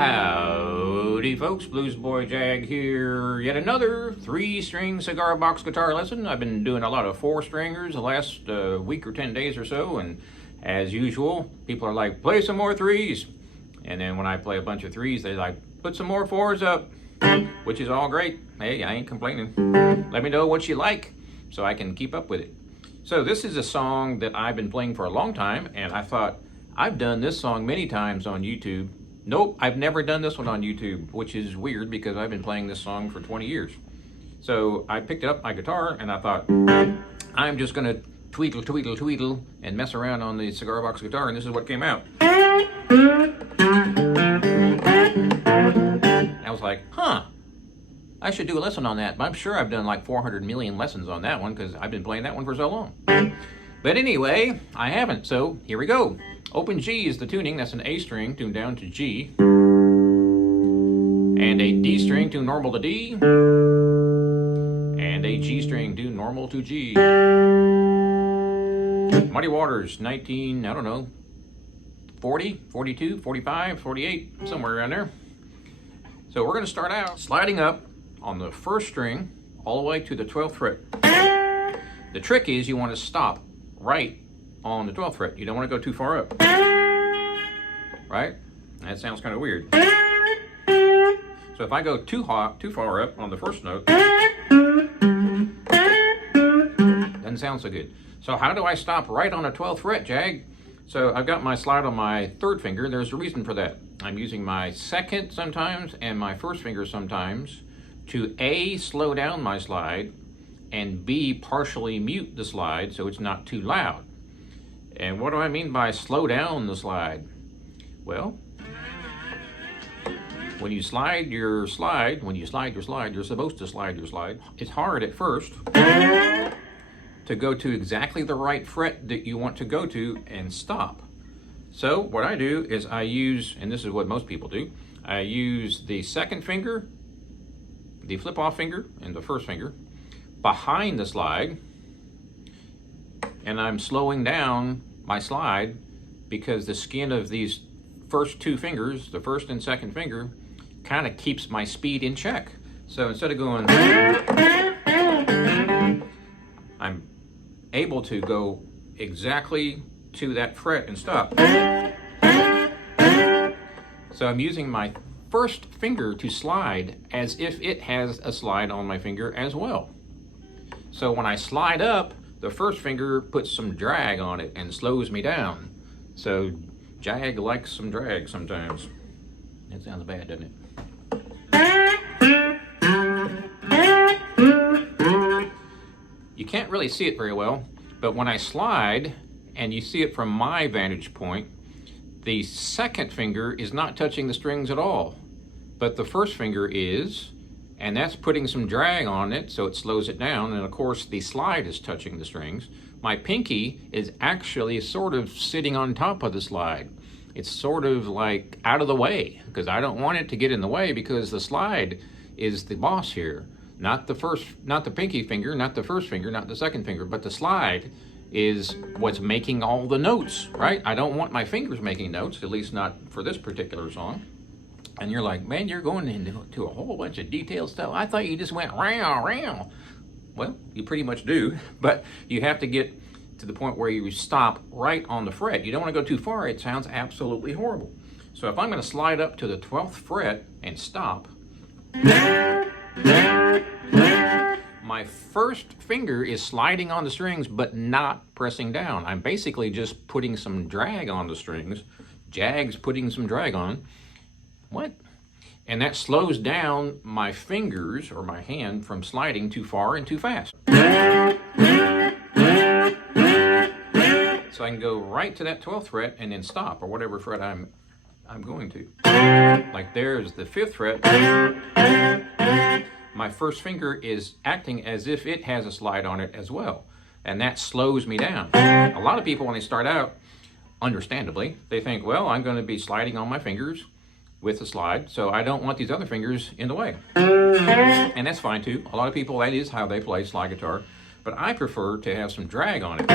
Howdy folks, Bluesboyjag here. Yet another 3-string cigar box guitar lesson. I've been doing a lot of 4-stringers the last week or 10 days or so, and as usual, people are like, play some more 3s. And then when I play a bunch of 3s, they like, put some more 4s up, which is all great. Hey, I ain't complaining. Let me know what you like so I can keep up with it. So this is a song that I've been playing for a long time, and I thought, I've done this song many times on YouTube. Nope, I've never done this one on YouTube, which is weird because I've been playing this song for 20 years. So I picked up my guitar and I thought, I'm just gonna tweedle, tweedle, tweedle and mess around on the cigar box guitar, and this is what came out. I was like, huh, I should do a lesson on that. But I'm sure I've done like 400 million lessons on that one because I've been playing that one for so long. But anyway, I haven't, so here we go. Open G is the tuning. That's an A string tuned down to G. And a D string tuned normal to D. And a G string tuned normal to G. Muddy Waters, 19, I don't know, 40, 42, 45, 48, somewhere around there. So we're going to start out sliding up on the first string all the way to the 12th fret. The trick is you want to stop right on the 12th fret. You don't want to go too far up. Right? That sounds kind of weird. So if I go too far up on the first note, doesn't sound so good. So how do I stop right on the 12th fret, Jag? So I've got my slide on my 3rd finger. There's a reason for that. I'm using my 2nd sometimes and my 1st finger sometimes to A, slow down my slide, and B, partially mute the slide so it's not too loud. And what do I mean by slow down the slide? Well, when you slide your slide, you're supposed to slide your slide. It's hard at first to go to exactly the right fret that you want to go to and stop. So what I do is I use, and this is what most people do, I use the 2nd finger, the flip-off finger, and the 1st finger behind the slide, and I'm slowing down my slide because the skin of these first 2 fingers, the 1st and 2nd finger, kind of keeps my speed in check. So instead of going, I'm able to go exactly to that fret and stop. So I'm using my 1st finger to slide as if it has a slide on my finger as well. So when I slide up, the 1st finger puts some drag on it and slows me down. So Jag likes some drag sometimes. That sounds bad, doesn't it? You can't really see it very well, but when I slide, and you see it from my vantage point, the 2nd finger is not touching the strings at all, but the 1st finger is, and that's putting some drag on it so it slows it down, and of course the slide is touching the strings. My pinky is actually sort of sitting on top of the slide. It's sort of like out of the way because I don't want it to get in the way because the slide is the boss here. Not the pinky finger, not the 1st finger, not the 2nd finger, but the slide is what's making all the notes, right? I don't want my fingers making notes, at least not for this particular song. And you're like, man, you're going into a whole bunch of detailed stuff. I thought you just went row, row. Well, you pretty much do, but you have to get to the point where you stop right on the fret. You don't want to go too far. It sounds absolutely horrible. So if I'm going to slide up to the 12th fret and stop, my 1st finger is sliding on the strings but not pressing down. I'm basically just putting some drag on the strings. Jag's putting some drag on. What? And that slows down my fingers or my hand from sliding too far and too fast. So I can go right to that 12th fret and then stop, or whatever fret I'm going to. Like there's the 5th fret. My first finger is acting as if it has a slide on it as well. And that slows me down. A lot of people, when they start out, understandably, they think, well, I'm going to be sliding on my fingers with the slide, so I don't want these other fingers in the way. And that's fine too. A lot of people, that is how they play slide guitar, but I prefer to have some drag on it.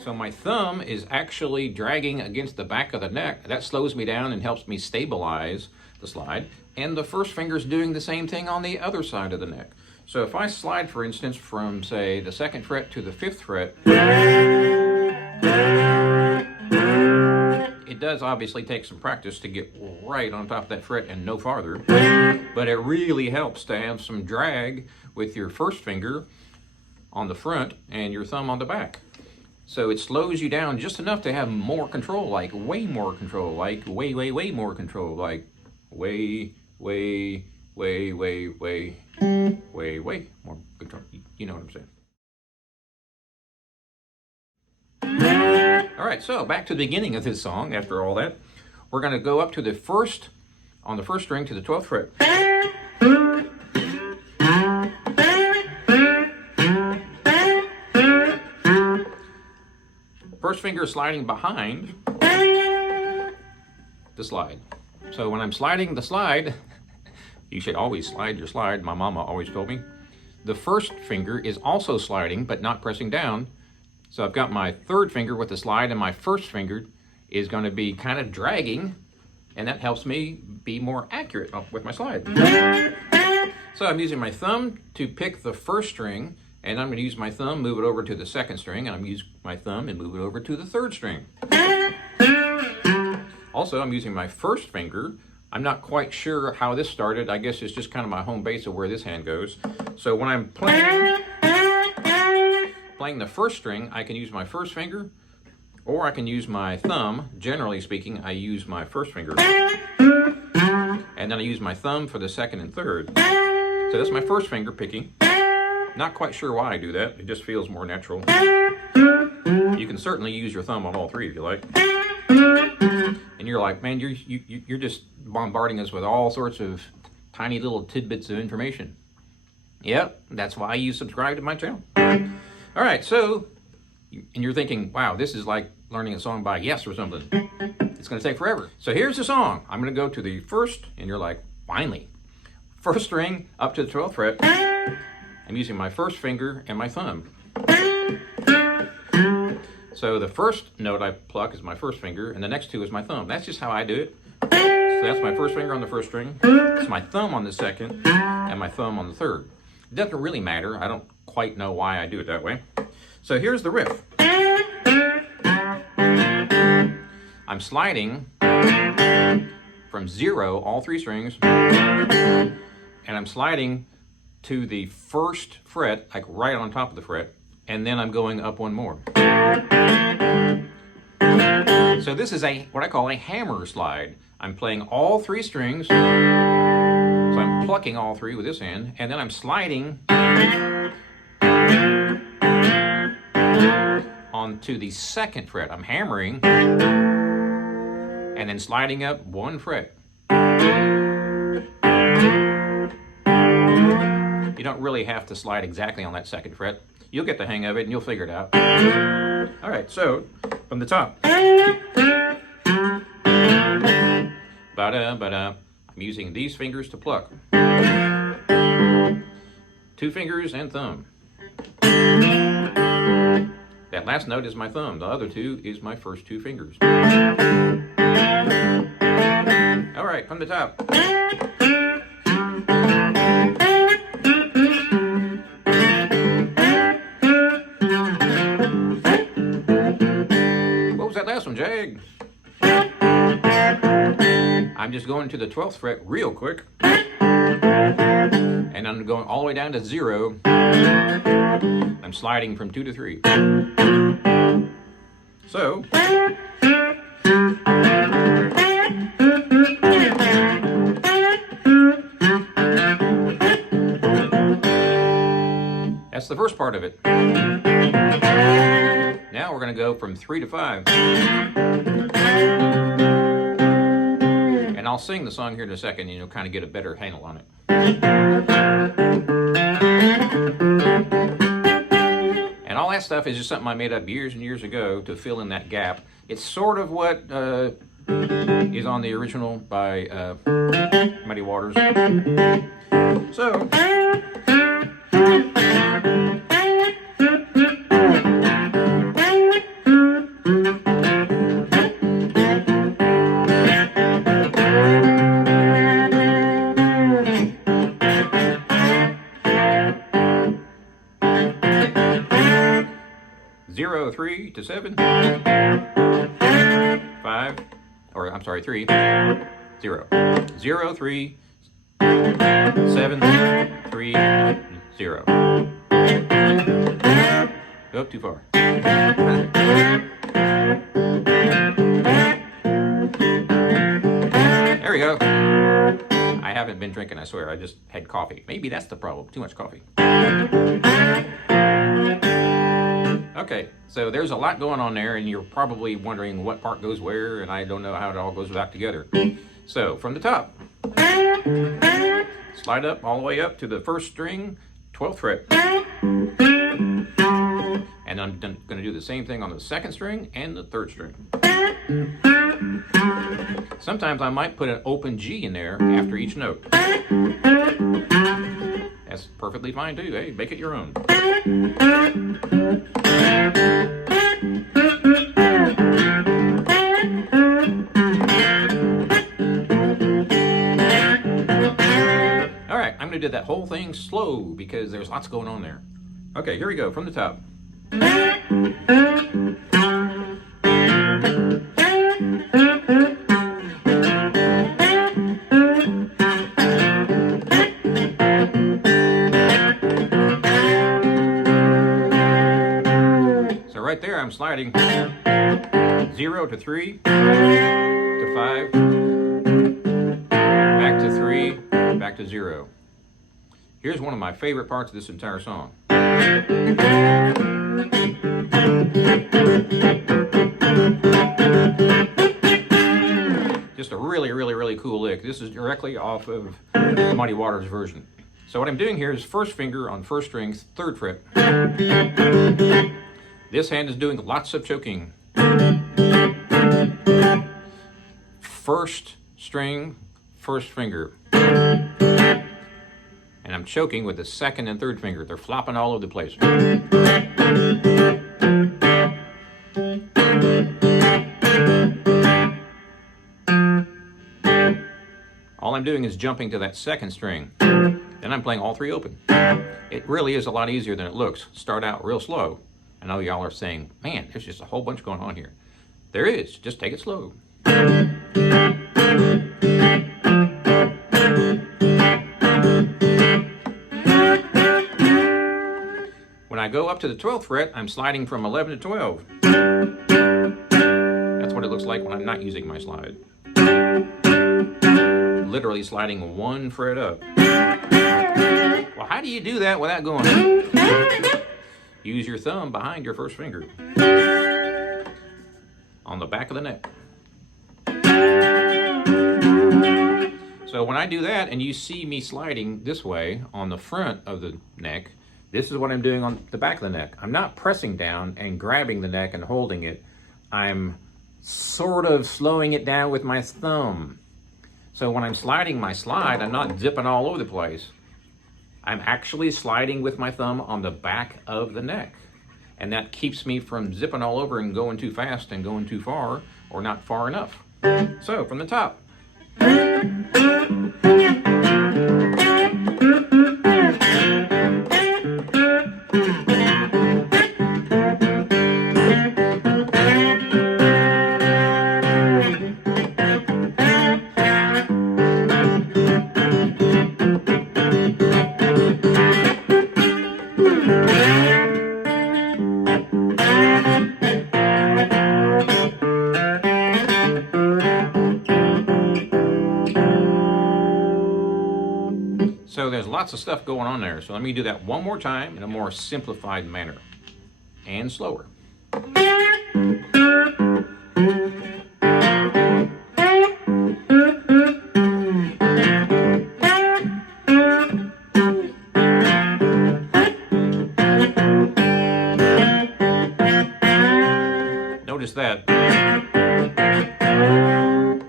So my thumb is actually dragging against the back of the neck. That slows me down and helps me stabilize the slide. And the first finger is doing the same thing on the other side of the neck. So if I slide, for instance, from, say, the 2nd fret to the 5th fret, it does obviously take some practice to get right on top of that fret and no farther, but it really helps to have some drag with your first finger on the front and your thumb on the back. So it slows you down just enough to have more control, like way more control, like way more control, like way more control. You know what I'm saying? All right, so back to the beginning of this song. After all that, we're going to go up to the first, on the first string to the 12th fret. First finger sliding behind the slide. So when I'm sliding the slide, you should always slide your slide, my mama always told me. The first finger is also sliding, but not pressing down. So I've got my 3rd finger with the slide, and my 1st finger is going to be kind of dragging, and that helps me be more accurate with my slide. So I'm using my thumb to pick the 1st string, and I'm going to use my thumb, move it over to the 2nd string, and I'm using my thumb and move it over to the 3rd string. Also, I'm using my 1st finger. I'm not quite sure how this started. I guess it's just kind of my home base of where this hand goes. So when I'm playing the 1st string, I can use my 1st finger, or I can use my thumb. Generally speaking, I use my 1st finger. And then I use my thumb for the 2nd and 3rd. So that's my 1st finger picking. Not quite sure why I do that. It just feels more natural. You can certainly use your thumb on all 3 if you like. And you're like, man, you're just bombarding us with all sorts of tiny little tidbits of information. Yep, that's why you subscribe to my channel. All right, so, and you're thinking, wow, this is like learning a song by Yes or something. It's going to take forever. So here's the song. I'm going to go to the 1st, and you're like, finally. 1st string up to the 12th fret. I'm using my 1st finger and my thumb. So the 1st note I pluck is my 1st finger, and the next 2 is my thumb. That's just how I do it. So that's my 1st finger on the 1st string. It's my thumb on the 2nd, and my thumb on the 3rd. It doesn't really matter. I don't quite know why I do it that way. So here's the riff. I'm sliding from 0, all 3 strings, and I'm sliding to the 1st fret, like right on top of the fret, and then I'm going up 1 more. So this is what I call a hammer slide. I'm playing all 3 strings, so I'm plucking all 3 with this hand, and then I'm sliding onto the 2nd fret. I'm hammering, and then sliding up 1 fret. You don't really have to slide exactly on that 2nd fret. You'll get the hang of it and you'll figure it out. All right, so from the top. Ba-da, ba-da. I'm using these fingers to pluck. 2 fingers and thumb. That last note is my thumb. The other 2 is my first 2 fingers. All right, from the top. What was that last one, Jag? I'm just going to the 12th fret real quick. And I'm going all the way down to 0. I'm sliding from 2 to 3. So, that's the first part of it. Now Now we're going to go from 3 to 5. And I'll sing the song here in a second, and you'll kind of get a better handle on it. And all that stuff is just something I made up years and years ago to fill in that gap. It's sort of what is on the original by Muddy Waters. So, zero, 3 to 7, 5, or I'm sorry, 3, 0, 0, 3, 7, 3, 0. Oh, too far. There we go. I haven't been drinking, I swear. I just had coffee. Maybe that's the problem. Too much coffee. Okay, so there's a lot going on there, and you're probably wondering what part goes where, and I don't know how it all goes back together. So, from the top, slide up all the way up to the first string, 12th fret. And I'm going to do the same thing on the second string and the third string. Sometimes I might put an open G in there after each note. That's perfectly fine too. Hey, make it your own. All right, I'm going to do that whole thing slow because there's lots going on there. Okay, here we go from the top. Right there, I'm sliding 0 to 3 to 5, back to 3, back to 0. Here's one of my favorite parts of this entire song. Just a really cool lick. This is directly off of Muddy Waters' version. So what I'm doing here is first finger on first string, 3rd fret. This hand is doing lots of choking. First string, first finger. And I'm choking with the second and third finger. They're flopping all over the place. All I'm doing is jumping to that second string. Then I'm playing all 3 open. It really is a lot easier than it looks. Start out real slow. I know y'all are saying, man, there's just a whole bunch going on here. There is, just take it slow. When I go up to the 12th fret, I'm sliding from 11 to 12. That's what it looks like when I'm not using my slide. Literally sliding 1 fret up. Well, how do you do that without going... Use your thumb behind your first finger on the back of the neck. So when I do that and you see me sliding this way on the front of the neck, this is what I'm doing on the back of the neck. I'm not pressing down and grabbing the neck and holding it. I'm sort of slowing it down with my thumb. So when I'm sliding my slide, I'm not zipping all over the place. I'm actually sliding with my thumb on the back of the neck. And that keeps me from zipping all over and going too fast and going too far or not far enough. So, from the top. So there's lots of stuff going on there. So let me do that one more time in a more simplified manner and slower. notice that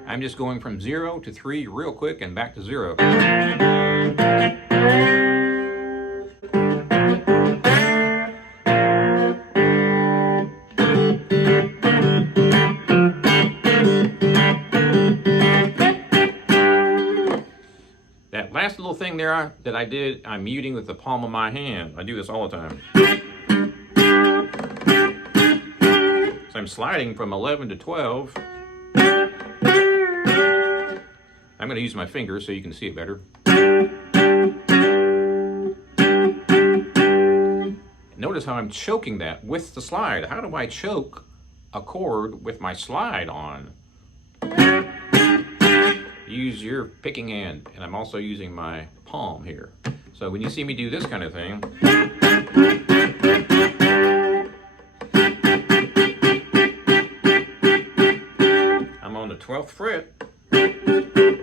I'm just going from 0 to 3 real quick and back to 0. That last little thing there that I did, I'm muting with the palm of my hand. I do this all the time. So I'm sliding from 11 to 12. I'm going to use my fingers so you can see it better. Notice how I'm choking that with the slide. How do I choke a chord with my slide on? Use your picking hand, and I'm also using my palm here. So when you see me do this kind of thing, I'm on the 12th fret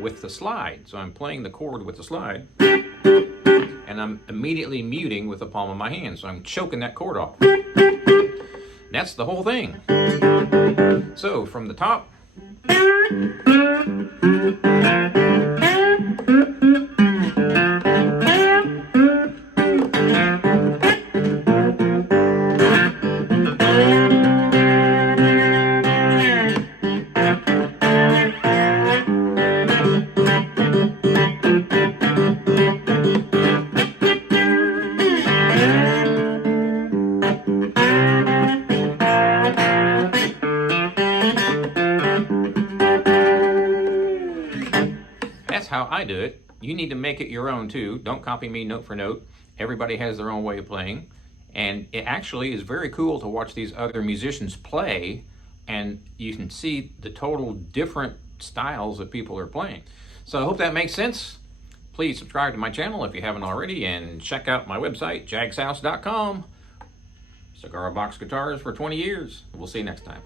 with the slide. So I'm playing the chord with the slide, and I'm immediately muting with the palm of my hand. So I'm choking that chord off. That's the whole thing. So from the top, how I do it. You need to make it your own too. Don't copy me note for note. Everybody has their own way of playing, and it actually is very cool to watch these other musicians play, and you can see the total different styles that people are playing. So I hope that makes sense. Please subscribe to my channel if you haven't already, and check out my website, jagshouse.com. Cigar box guitars for 20 years. We'll see you next time.